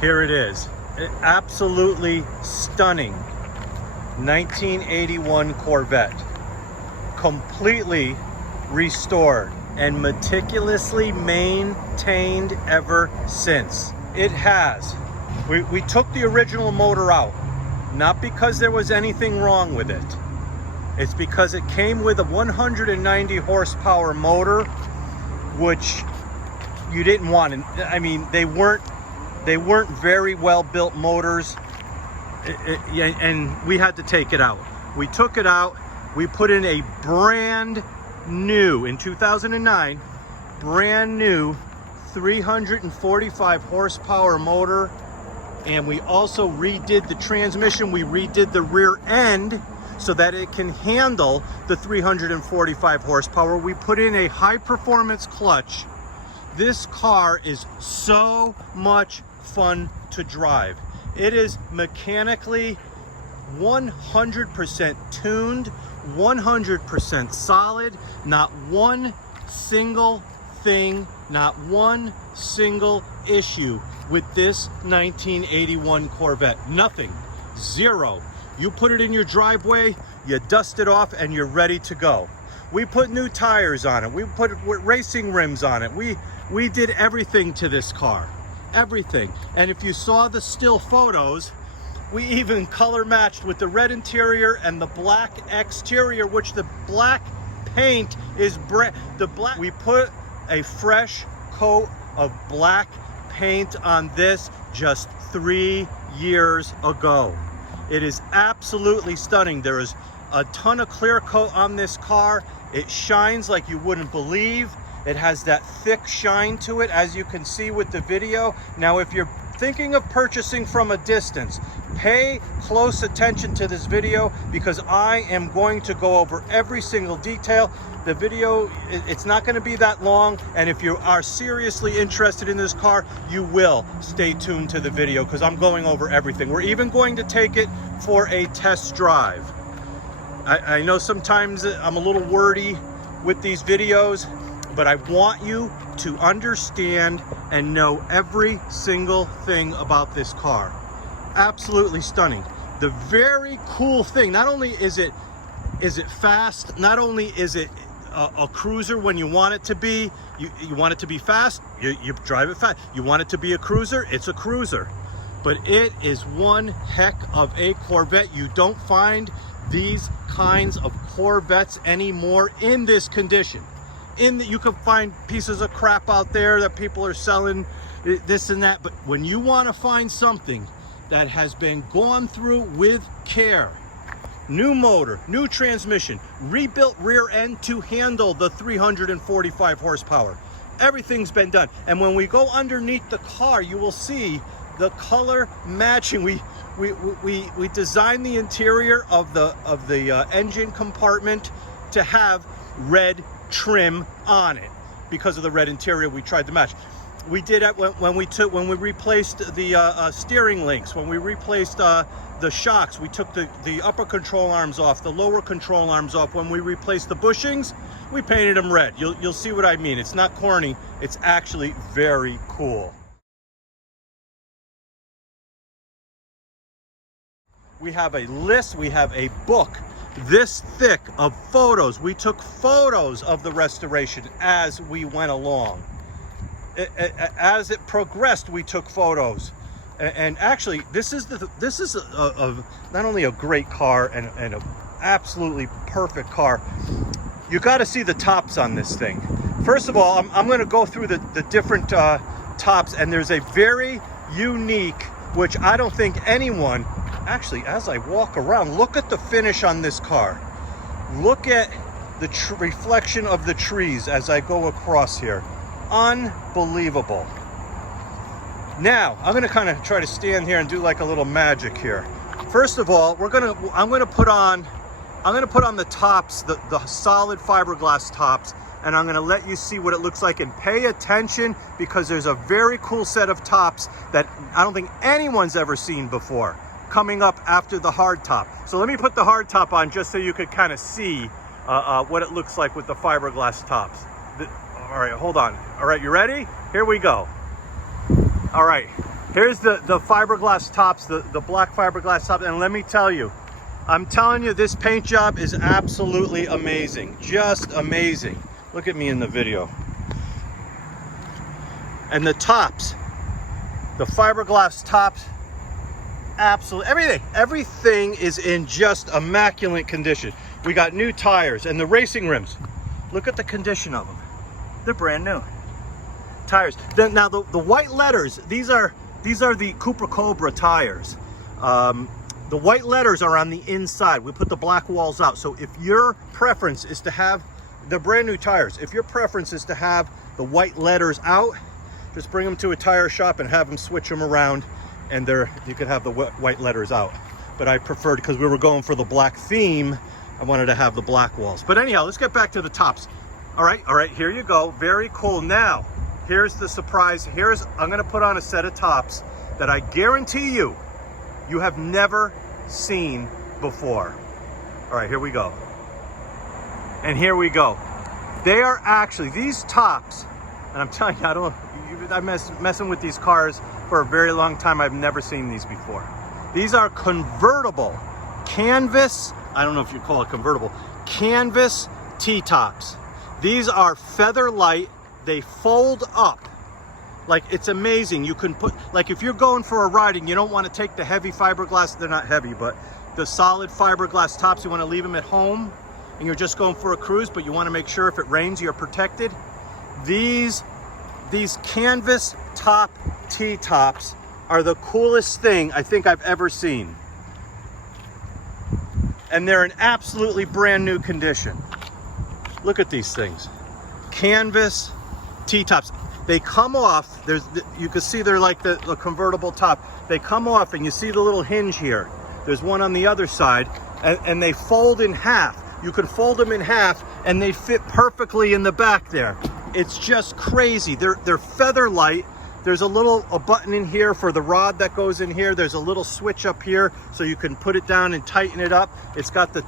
Here it is. Absolutely stunning 1981 Corvette. Completely restored and meticulously maintained ever since. It has. We took the original motor out, not because there was anything wrong with it. It's because it came with a 190 horsepower motor, which you didn't want. I mean, they weren't very well built motors, and we had to take it out. We took it out. We put in a brand new, in 2009, brand new 345 horsepower motor, and we also redid the transmission. We redid the rear end so that it can handle the 345 horsepower. We put in a high performance clutch. This car is so much fun to drive. It is mechanically 100% tuned, 100% solid, not one single thing, not one single issue with this 1981 Corvette. Nothing. Zero. You put it in your driveway, you dust it off, and you're ready to go. We put new tires on it. We put racing rims on it. We did everything to this car. Everything. And if you saw the still photos, we even color matched with the red interior and the black exterior, which the black paint is we put a fresh coat of black paint on this just 3 years ago. It is absolutely stunning. There is a ton of clear coat on this car. It shines like you wouldn't believe. It has that thick shine to it, as you can see with the video. Now, if you're thinking of purchasing from a distance, pay close attention to this video, because I am going to go over every single detail. The video, it's not going to be that long, and if you are seriously interested in this car, you will stay tuned to the video, because I'm going over everything. We're even going to take it for a test drive. I know sometimes I'm a little wordy with these videos, but I want you to understand and know every single thing about this car. Absolutely stunning. The very cool thing, not only is it fast, not only is it a cruiser when you want it to be, you want it to be fast, you drive it fast. You want it to be a cruiser, it's a cruiser. But it is one heck of a Corvette. You don't find these kinds of Corvettes anymore in this condition. You can find pieces of crap out there that people are selling, this and that, but when you want to find something that has been gone through with care, new motor, new transmission, rebuilt rear end to handle the 345 horsepower, everything's been done. And when we go underneath the car, you will see the color matching. We designed the interior of the engine compartment to have red trim on it because of the red interior. We tried to match. We did it when we replaced the steering links, when we replaced the shocks. We took the upper control arms off, the lower control arms off. When we replaced the bushings, we painted them red. You'll see what I mean. It's not corny, it's actually very cool. We have a list, we have a book this thick of photos. We took photos of the restoration as we went along. As it progressed, we took photos. And actually, this is not only a great car and an absolutely perfect car. You got to see the tops on this thing. First of all, I'm going to go through the different tops, and there's a very unique, which I don't think anyone. Actually, as I walk around, look at the finish on this car. Look at the reflection of the trees as I go across here. Unbelievable. Now, I'm gonna kind of try to stand here and do like a little magic here. First of all, I'm gonna put on the tops, the solid fiberglass tops, and I'm gonna let you see what it looks like. And pay attention, because there's a very cool set of tops that I don't think anyone's ever seen before, coming up after the hard top. So let me put the hard top on just so you could kind of see what it looks like with the fiberglass tops. All right, hold on. All right, you ready? Here we go. All right, Here's the fiberglass tops, the black fiberglass tops, and let me tell you, I'm telling you, this paint job is absolutely amazing. Just amazing. Look at me in the video. And the tops, the fiberglass tops, absolutely everything is in just immaculate condition. We got new tires and the racing rims. Look at the condition of them. They're brand new. Tires. Now the white letters, these are the Cooper Cobra tires. The white letters are on the inside. We put the black walls out. So if your preference is to have the brand new tires, if your preference is to have the white letters out, just bring them to a tire shop and have them switch them around, and you could have the white letters out. But I preferred, because we were going for the black theme, I wanted to have the black walls. But anyhow, let's get back to the tops. All right, here you go. Very cool. Now, here's the surprise. I'm gonna put on a set of tops that I guarantee you have never seen before. All right, here we go. And here we go. They are actually, these tops, and I'm telling you, I'm messing with these cars for a very long time. I've never seen these before. These are convertible canvas, I don't know if you call it convertible, canvas T-tops. These are feather light. They fold up. Like, it's amazing. You can put, like, if you're going for a ride and you don't want to take the heavy fiberglass, they're not heavy, but the solid fiberglass tops, you want to leave them at home and you're just going for a cruise, but you want to make sure if it rains, you're protected. These canvas top T-tops are the coolest thing I think I've ever seen. And they're in absolutely brand new condition. Look at these things. Canvas T-tops. They come off, you can see they're like the convertible top. They come off and you see the little hinge here. There's one on the other side, and they fold in half. You can fold them in half and they fit perfectly in the back there. It's just crazy. They're feather light. There's a button in here for the rod that goes in here. There's a little switch up here so you can put it down and tighten it up. It's got the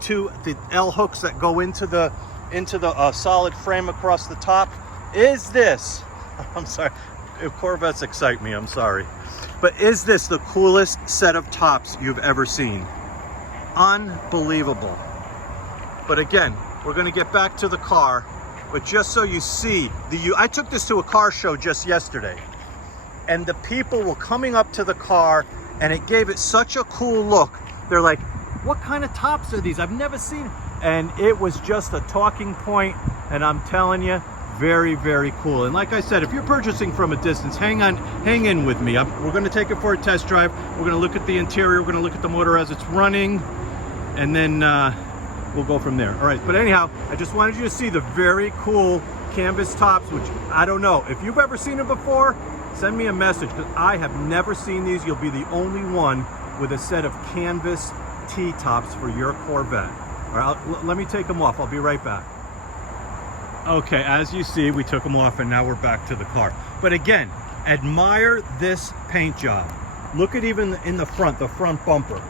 L hooks that go into the solid frame across the top. I'm sorry, if Corvettes excite me, I'm sorry. But is this the coolest set of tops you've ever seen? Unbelievable. But again, we're gonna get back to the car, but just so you see, I took this to a car show just yesterday, and the people were coming up to the car, and it gave it such a cool look. They're like, what kind of tops are these? I've never seen. And it was just a talking point, and I'm telling you, very, very cool. And like I said, if you're purchasing from a distance, hang in with me. We're going to take it for a test drive. We're going to look at the interior. We're going to look at the motor as it's running, and then we'll go from there. All right, but anyhow, I just wanted you to see the very cool canvas tops, which I don't know. If you've ever seen them before, send me a message, because I have never seen these. You'll be the only one with a set of canvas T-tops for your Corvette. All right, let me take them off. I'll be right back. Okay, as you see, we took them off and now we're back to the car. But again, admire this paint job. Look at even in the front bumper.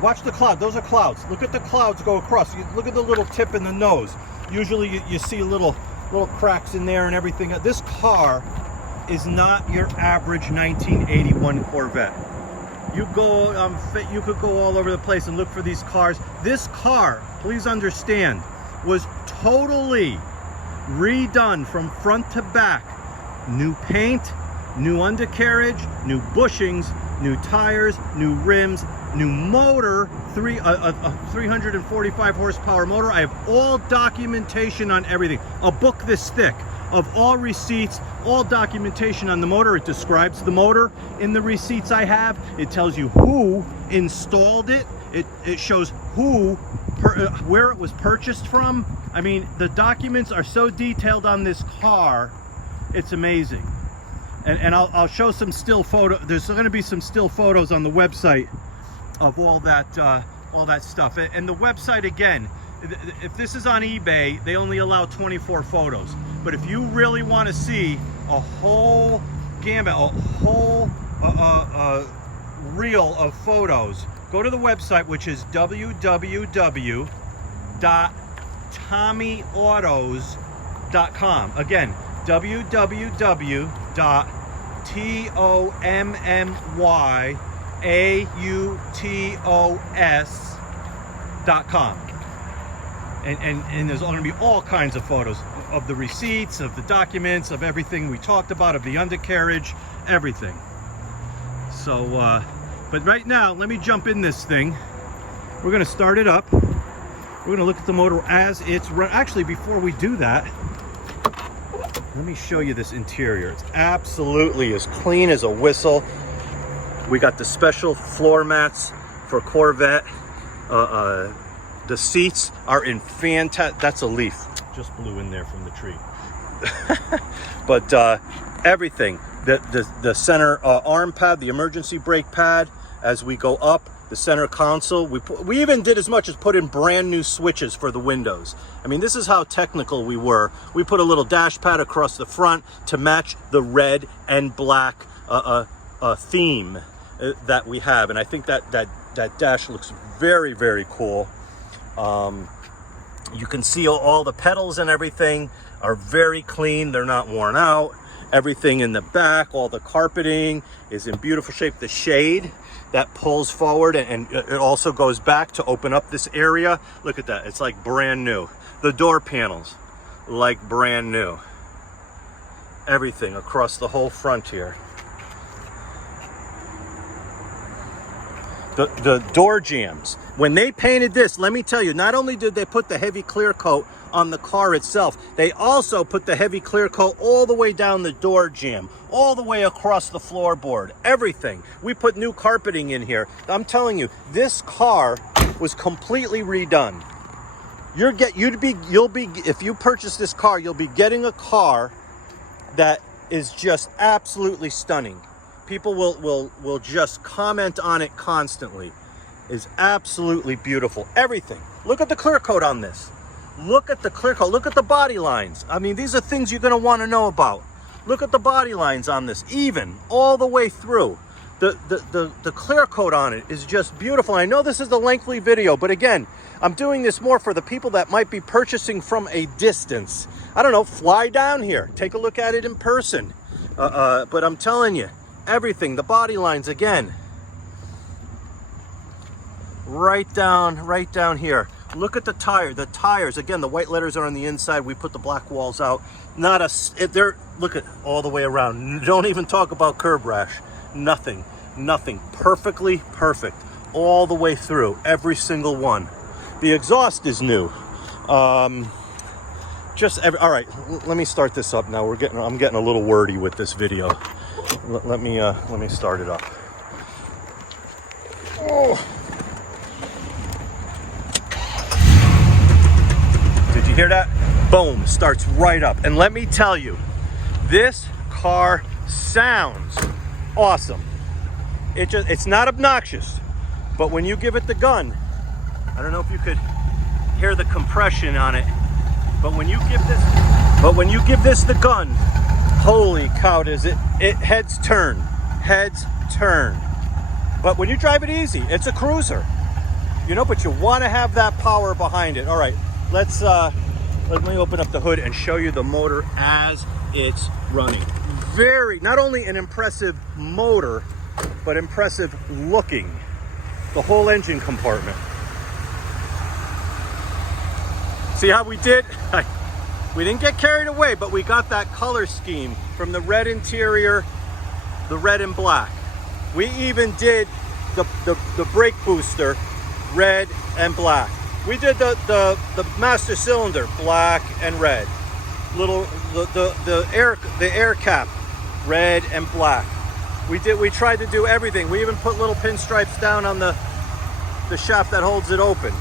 Watch the cloud. Those are clouds. Look at the clouds go across. Look at the little tip in the nose. Usually you see little cracks in there and everything. This car is not your average 1981 Corvette. You could go all over the place and look for these cars. This car, please understand, was totally redone from front to back. New paint, new undercarriage, new bushings, new tires, new rims, new motor, a 345 horsepower motor. I have all documentation on everything. A book this thick of all receipts, all documentation on the motor. It describes the motor in the receipts I have. It tells you who installed it. It shows where it was purchased from. I mean, the documents are so detailed on this car, it's amazing. And I'll show some still photo. There's going to be some still photos on the website of all that stuff. And the website, again, if this is on eBay, they only allow 24 photos. But if you really want to see a whole gamut, a whole reel of photos, go to the website, which is www.tommyautos.com. Again, www.tommyautos.com. TOMMYAUTOS.com. And there's going to be all kinds of photos of the receipts, of the documents, of everything we talked about, of the undercarriage, everything. So, but right now, let me jump in this thing. We're going to start it up. We're going to look at the motor as it's run. Actually, before we do that, let me show you this interior. It's absolutely as clean as a whistle. We got the special floor mats for Corvette. The seats are in fantastic. That's a leaf. Just blew in there from the tree. But everything. The center arm pad, the emergency brake pad, as we go up, the center console. We even did as much as put in brand new switches for the windows. I mean, this is how technical we were. We put a little dash pad across the front to match the red and black theme that we have. And I think that dash looks very, very cool. You can see all the pedals and everything are very clean. They're not worn out. Everything in the back, all the carpeting is in beautiful shape. The shade that pulls forward and it also goes back to open up this area. Look at that. It's like brand new. The door panels, like brand new. Everything across the whole front here. The door jambs. When they painted this, let me tell you, not only did they put the heavy clear coat on the car itself, they also put the heavy clear coat all the way down the door jamb, all the way across the floorboard, everything. We put new carpeting in here. I'm telling you, this car was completely redone. If you purchase this car, you'll be getting a car that is just absolutely stunning. People will just comment on it constantly. Is absolutely beautiful. Everything. Look at the clear coat on this. Look at the clear coat. Look at the body lines. I mean, these are things you're going to want to know about. Look at the body lines on this, even all the way through. The clear coat on it is just beautiful. I know this is a lengthy video, but again, I'm doing this more for the people that might be purchasing from a distance. I don't know, fly down here, take a look at it in person. But I'm telling you, everything, the body lines again, right down here. Look at the tires again. The white letters are on the inside. We put the black walls out. Look at all the way around. Don't even talk about curb rash. Nothing. Perfectly perfect all the way through, every single one. The exhaust is new. All right, let me start this up now. I'm getting a little wordy with this video. Let me start it up. Oh. Did you hear that? Boom, starts right up. And let me tell you, this car sounds awesome. It's not obnoxious, but when you give it the gun, I don't know if you could hear the compression on it, but when you give this the gun, holy cow, does it heads turn. But when you drive it easy, it's a cruiser, but you want to have that power behind it. All right, let me open up the hood and show you the motor as it's running. Not only an impressive motor, but impressive looking. The whole engine compartment. See how we did? We didn't get carried away, but we got that color scheme from the red interior, the red and black. We even did the brake booster, red and black. We did the master cylinder, black and red. The air cap, red and black. We tried to do everything. We even put little pinstripes down on the shaft that holds it open.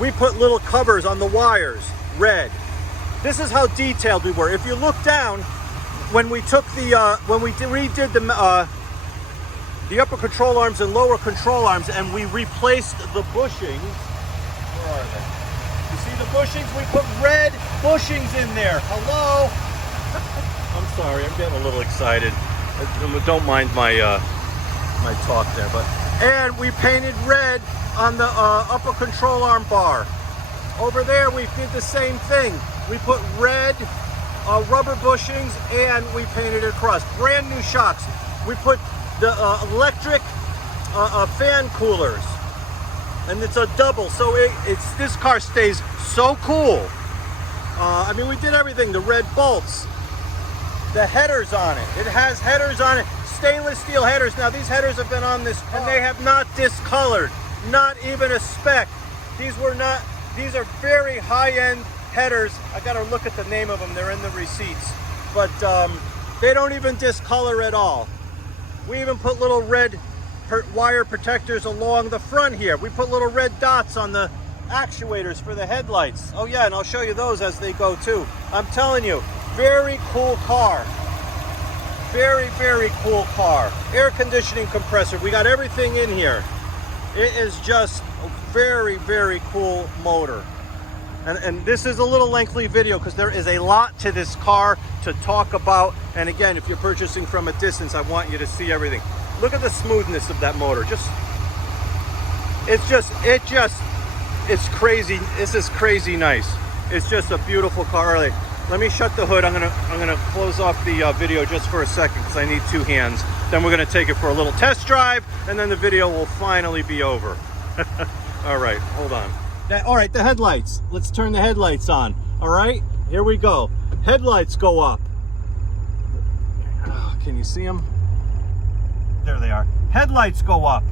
We put little covers on the wires, red. This is how detailed we were. If you look down, when we took redid the upper control arms and lower control arms, and we replaced the bushings. Where are they? You see the bushings? We put red bushings in there. Hello? I'm sorry, I'm getting a little excited. Don't mind my my talk there, and we painted red on the upper control arm bar. Over there, we did the same thing. We put red rubber bushings, and we painted it across. Brand new shocks. We put the electric fan coolers, and it's a double, so this car stays so cool. I mean, we did everything. The red bolts, the headers on it. It has headers on it, stainless steel headers. Now these headers have been on this car, and they have not discolored, not even a speck. These are very high-end headers. I gotta look at the name of them, they're in the receipts. But they don't even discolor at all. We even put little red wire protectors along the front here. We put little red dots on the actuators for the headlights. Oh yeah, and I'll show you those as they go too. I'm telling you, very cool car. Very, very cool car. Air conditioning compressor. We got everything in here. It is just a very, very cool motor. And this is a little lengthy video because there is a lot to this car to talk about. And again, if you're purchasing from a distance, I want you to see everything. Look at the smoothness of that motor. It's crazy. This is crazy nice. It's just a beautiful car. Let me shut the hood. I'm gonna close off the video just for a second because I need two hands. Then we're gonna take it for a little test drive, and then the video will finally be over. All right, hold on. All right, the headlights. Let's turn the headlights on. All right, here we go. Headlights go up. Oh, can you see them? There they are. Headlights go up.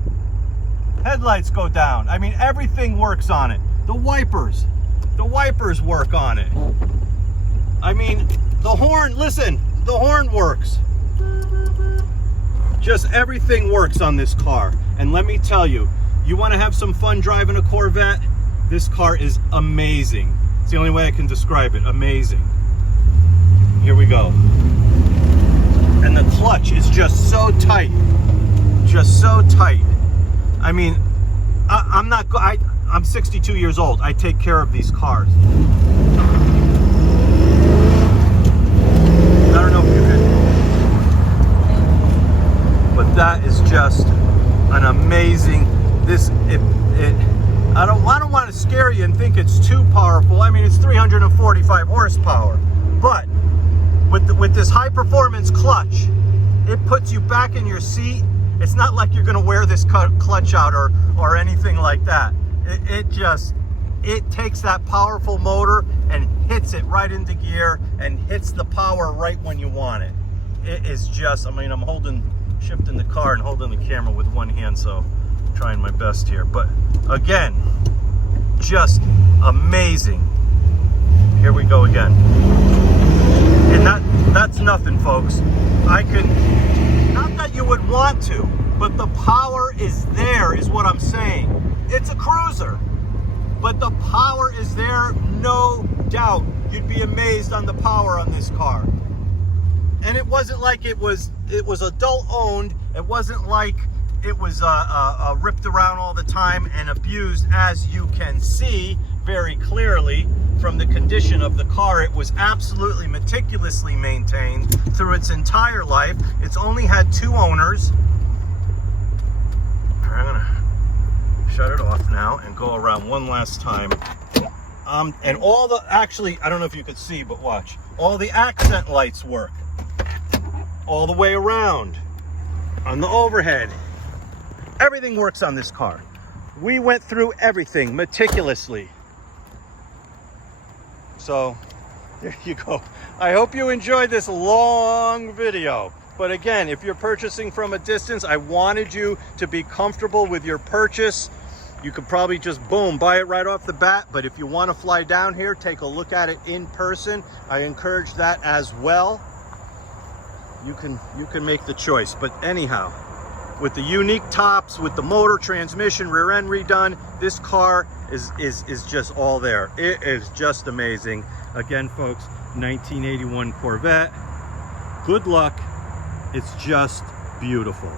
Headlights go down. I mean, everything works on it. The wipers work on it. I mean, the horn, listen, the horn works. Just everything works on this car. And let me tell you, you want to have some fun driving a Corvette? This car is amazing. It's the only way I can describe it. Amazing. Here we go. And the clutch is just so tight. Just so tight. I mean, I'm 62 years old. I take care of these cars. I don't know if you can, but that is just an amazing. I don't want to scare you and think it's too powerful. I mean, it's 345 horsepower, but with this high performance clutch, it puts you back in your seat. It's not like you're going to wear this clutch out or anything like that. It takes that powerful motor and hits it right into gear and hits the power right when you want it. It is just, I mean, I'm shifting the car and holding the camera with one hand, so I'm trying my best here. But again, just amazing. Here we go again. And that's nothing, folks. Not that you would want to, but the power is there, is what I'm saying. It's a cruiser, but the power is there, no doubt. You'd be amazed on the power on this car. And it wasn't like it was adult owned. It wasn't like it was ripped around all the time and abused, as you can see very clearly from the condition of the car. It was absolutely meticulously maintained through its entire life. It's only had 2 owners. I'm gonna shut it off now and go around one last time. And all the, actually, I don't know if you could see, but watch. All the accent lights work. All the way around. On the overhead. Everything works on this car. We went through everything meticulously. So, there you go. I hope you enjoyed this long video. But again, if you're purchasing from a distance, I wanted you to be comfortable with your purchase. You could probably just, boom, buy it right off the bat. But if you want to fly down here, take a look at it in person. I encourage that as well. You can make the choice. But anyhow, with the unique tops, with the motor, transmission, rear end redone, this car is just all there. It is just amazing. Again, folks, 1981 Corvette. Good luck. It's just beautiful.